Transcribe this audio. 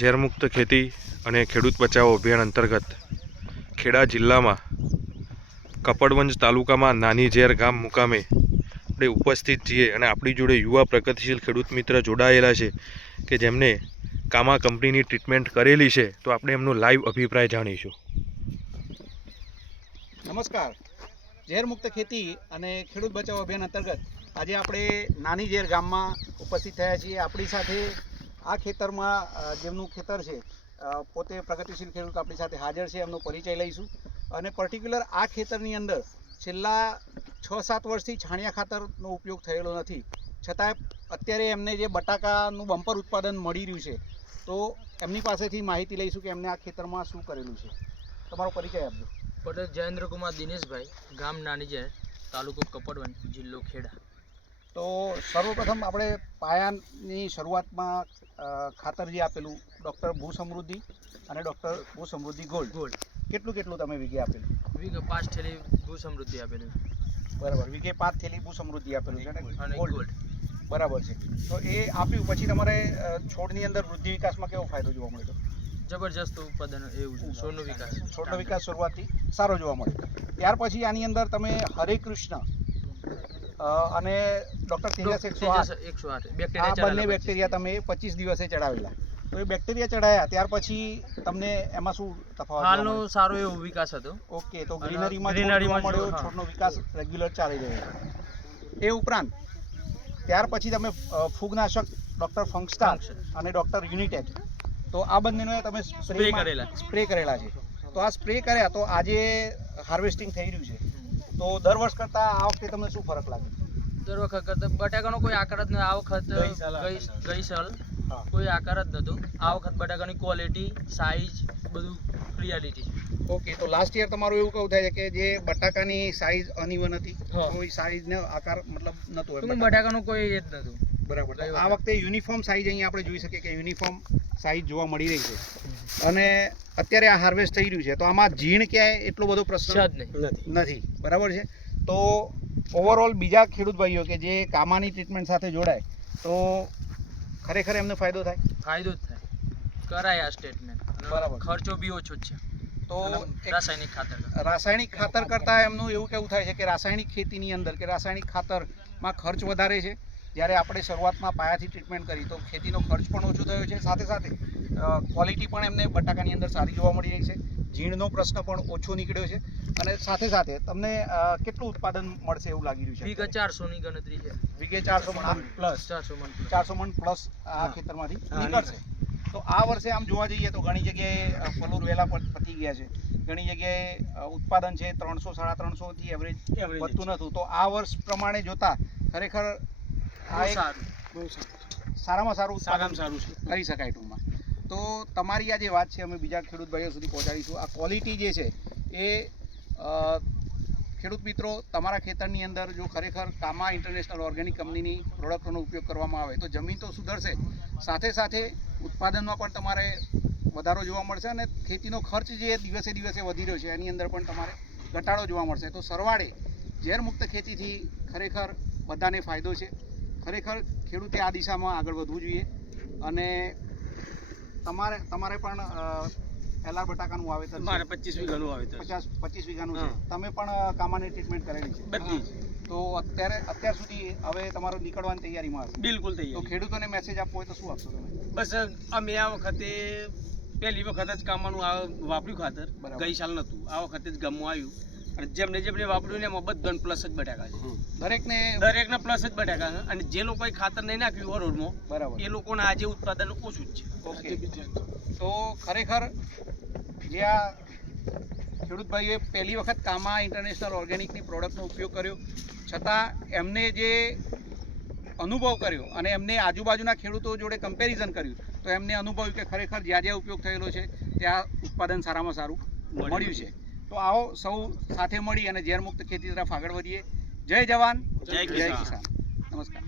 ઝેરમુક્ત ખેતી અને ખેડૂત બચાવો અભિયાન અંતર્ગત ખેડા જિલ્લામાં કપડવંજ તાલુકામાં નાની ઝેર ગામ મુકામે આપણે ઉપસ્થિત છીએ અને આપણી જોડે યુવા પ્રગતિશીલ ખેડૂત મિત્ર જોડાયેલા છે કે જેમને કામા કંપનીની ટ્રીટમેન્ટ કરેલી છે, તો આપણે એમનો લાઈવ અભિપ્રાય જાણીશું. નમસ્કાર. ઝેર મુક્ત ખેતી અને ખેડૂત બચાવ અભિયાન અંતર્ગત આજે આપણે નાની ઝેર ગામમાં ઉપસ્થિત થયા છીએ. આપણી સાથે આ ખેતરમાં જેમનું ખેતર છે પોતે પ્રગતિશીલ ખેડૂત આપણી સાથે હાજર છે, એમનો પરિચય લઈશું. અને પર્ટિક્યુલર આ ખેતરની અંદર છેલ્લા છ સાત વર્ષથી છાણિયા ખાતરનો ઉપયોગ થયેલો નથી. છતાંય અત્યારે એમને જે બટાકાનું બમ્પર ઉત્પાદન મળી રહ્યું છે, તો એમની પાસેથી માહિતી લઈશું કે એમને આ ખેતરમાં શું કરેલું છે. તમારો પરિચય આપજો. પટેલ જયેન્દ્રકુમાર દિનેશભાઈ, ગામ નાનીજેર તાલુકો કપડવન જિલ્લો ખેડા. તો સર્વપ્રથમ આપણે પાયાની શરૂઆતમાં ખાતર જે આપેલું ડૉક્ટર ભૂ સમૃદ્ધિ અને ડૉક્ટર ભૂ સમૃદ્ધિ ગોલ્ડ. ગોલ્ડ. કેટલું કેટલું તમે વીઘે આપેલું? વીઘે પાંચ થેલી ભૂ સમૃદ્ધિ આપેલું. બરાબર વીઘે પાંચ થેલી ભૂ સમૃદ્ધિ આપેલું છે અને ગોલ્ડ. બરાબર છે. તો એ આપ્યું પછી તમારે છોડની અંદર વૃદ્ધિ વિકાસમાં કેવો ફાયદો જોવા મળ્યો જબરજસ્ત ઉત્પાદન એવું છે સોનો વિકાસ. છોડનો વિકાસ શરૂઆતથી સારો જોવા મળ્યો. ત્યાર પછી આની અંદર તમે હરે કૃષ્ણ અને ડૉક્ટર તેજસ એકસો આઠ. એકસો આઠ. આ બેક્ટેરિયા બંને બેક્ટેરિયા તમે પચીસ દિવસે ચડાવેલા. તો એ બેક્ટેરિયા ચડાયા ત્યાર પછી તમને એમાં શું તફાવત હાલનો સારો એવો વિકાસ હતો. ઓકે તો ગ્રીનરીમાં ગ્રીનરીમાં મળ્યો છોડનો વિકાસ રેગ્યુલર ચાલી રહ્યો એ ઉપરાંત ત્યાર પછી તમે ફૂગનાશક ડોક્ટર ફંક્સ્ટાર અને ડોક્ટર યુનિટેક. તો આ બંનેનો તમે સ્પ્રે કરેલા. સ્પ્રે કરેલા છે. તો આ સ્પ્રે કર્યા તો આજે હાર્વેસ્ટિંગ થઈ રહ્યું છે. તો દર વર્ષ કરતા આ વખતે તમને શું ફરક લાગે? દર વખત કરતાં બટાકાનો કોઈ આકાર જ આ વખત ગઈ સાલ કોઈ આકાર જ નતો આ વખત બટાકાની ક્વોલિટી સાઈઝ બધું રિયાલિટી ઓકે તો લાસ્ટ યર તમારું એવું કહું થાય છે કે જે બટાકાની સાઈઝ અનિવન હતી. કોઈ સાઈઝ ને આકાર મતલબ નતો બટાકાનો. કોઈ એ જ નહોતું. બરાબર. તો આ વખતે. યુનિફોર્મ સાઈઝ અહીંયા આપણે જોઈ શકીએ કે યુનિફોર્મ સાઈઝ જોવા મળી રહી છે. અને અત્યારે આ હાર્વેસ્ટ થઈ રહ્યું છે. તો આમાં ઝીણ ક્યાંય એટલો બધો પ્રશ્ન નથી. બરાબર છે? તો ઓવરઓલ બીજા ખેડૂત ભાઈઓ કે જે કામાની ટ્રીટમેન્ટ સાથે જોડાય તો ખરેખર એમને ફાયદો થાય? ફાયદો જ થાય. કરાય આ સ્ટેટમેન્ટ બરાબર. ખર્ચો બી ઓછો જ છે. તો રાસાયણિક ખાતર રાસાયણિક ખાતર કરતાં એમનું એવું કેવું થાય છે કે રાસાયણિક ખેતીની અંદર કે રાસાયણિક ખાતરમાં ખર્ચ વધારે છે? જ્યારે આપણે શરૂઆતમાં પાયાથી ટ્રીટમેન્ટ કરી તો ખેતીનો ખર્ચ પણ ઓછો થયો છે. સાથે સાથે ક્વોલિટી પણ એમને બટાકાની અંદર સારી જોવા મળી રહી છે. ઝીણનો પ્રશ્ન પણ ઓછો નીકળ્યો છે. અને સાથે સાથે તમને કેટલું ઉત્પાદન મળશે એવું લાગી રહ્યું વીઘે છે? ચારસો ની ગણતરી છે. વીઘે ચારસો મણ પ્લસ ચારસો મણ ચારસો મણ પ્લસ આ ખેતરમાંથી નીકળશે. તો આ વર્ષે આમ જોવા જઈએ તો ઘણી જગ્યાએ ફલોર વેલા પણ પતી ગયા છે. ઘણી જગ્યાએ ઉત્પાદન છે ત્રણસો સાડા ત્રણસો થી એવરેજ વધતું નતું તો આ વર્ષ પ્રમાણે જોતા ખરેખર આ બહુ એક સારું. સારામાં સારું સારામાં છે. કરી શકાય ટૂંકમાં. તો તમારી આ જે વાત છે અમે બીજા ખેડૂત ભાઈઓ સુધી પહોંચાડીશું. આ ક્વોલિટી જે છે એ ખેડૂત મિત્રો તમારા ખેતરની અંદર જો ખરેખર કામા ઇન્ટરનેશનલ ઓર્ગેનિક કંપનીની પ્રોડક્ટોનો ઉપયોગ કરવામાં આવે તો જમીન તો સુધરશે. સાથે સાથે ઉત્પાદનમાં પણ તમારે વધારો જોવા મળશે અને ખેતીનો ખર્ચ જે દિવસે દિવસે વધી રહ્યો છે એની અંદર પણ તમારે ઘટાડો જોવા મળશે. તો સરવાળે ઝેરમુક્ત ખેતીથી ખરેખર બધાને ફાયદો છે. ખરેખર ખેડૂતે આ દિશામાં આગળ વધવું જોઈએ. અને તમારે તમારે પણ એલઆર બટાકાનું વાવેતર. મારે પચીસ વીઘાનું વાવેતર. પચાસ પચીસ વીઘાનું છે. તમે પણ કામાની ટ્રીટમેન્ટ કરેલી છે. બધી તો અત્યારે અત્યાર સુધી હવે તમારો નીકળવાની તૈયારીમાં હશે. બિલકુલ તો ખેડૂતોને મેસેજ આપવો હોય તો શું આપશો તમે? બસ અમે આ વખતે પહેલી વખત જ કામાનું આ વાપર્યું ખાતર. ગઈ સાલ નહોતું. આ વખતે જ ગામમાં આવ્યું. અને જેમને જેમને વાપર્યું ને એમાં બધાને પ્લસ જ બટાકા છે. દરેકને દરેકને પ્લસ જ બટાકા છે. અને જે લોકોએ ખાતર નહીં નાખ્યું ઓરોડમાં બરાબર. એ લોકોને આજે ઉત્પાદન ઓછું જ છે. ઓકે. તો ખરેખર જે આ ખેડૂત ભાઈઓએ પહેલી વખત કામા ઇન્ટરનેશનલ ઓર્ગેનિકની પ્રોડક્ટનો ઉપયોગ કર્યો. છતાં એમને જે અનુભવ કર્યો અને એમને આજુબાજુના ખેડૂતો જોડે કમ્પેરિઝન કર્યું તો એમને અનુભવ્યું કે ખરેખર જ્યાં જ્યાં ઉપયોગ થયેલો છે ત્યાં ઉત્પાદન સારામાં સારું મળ્યું છે. તો આવો સૌ સાથે મળી અને ઝેરમુક્ત ખેતી તરફ આગળ વધીએ. જય જવાન. જય. કિસાન. નમસ્કાર.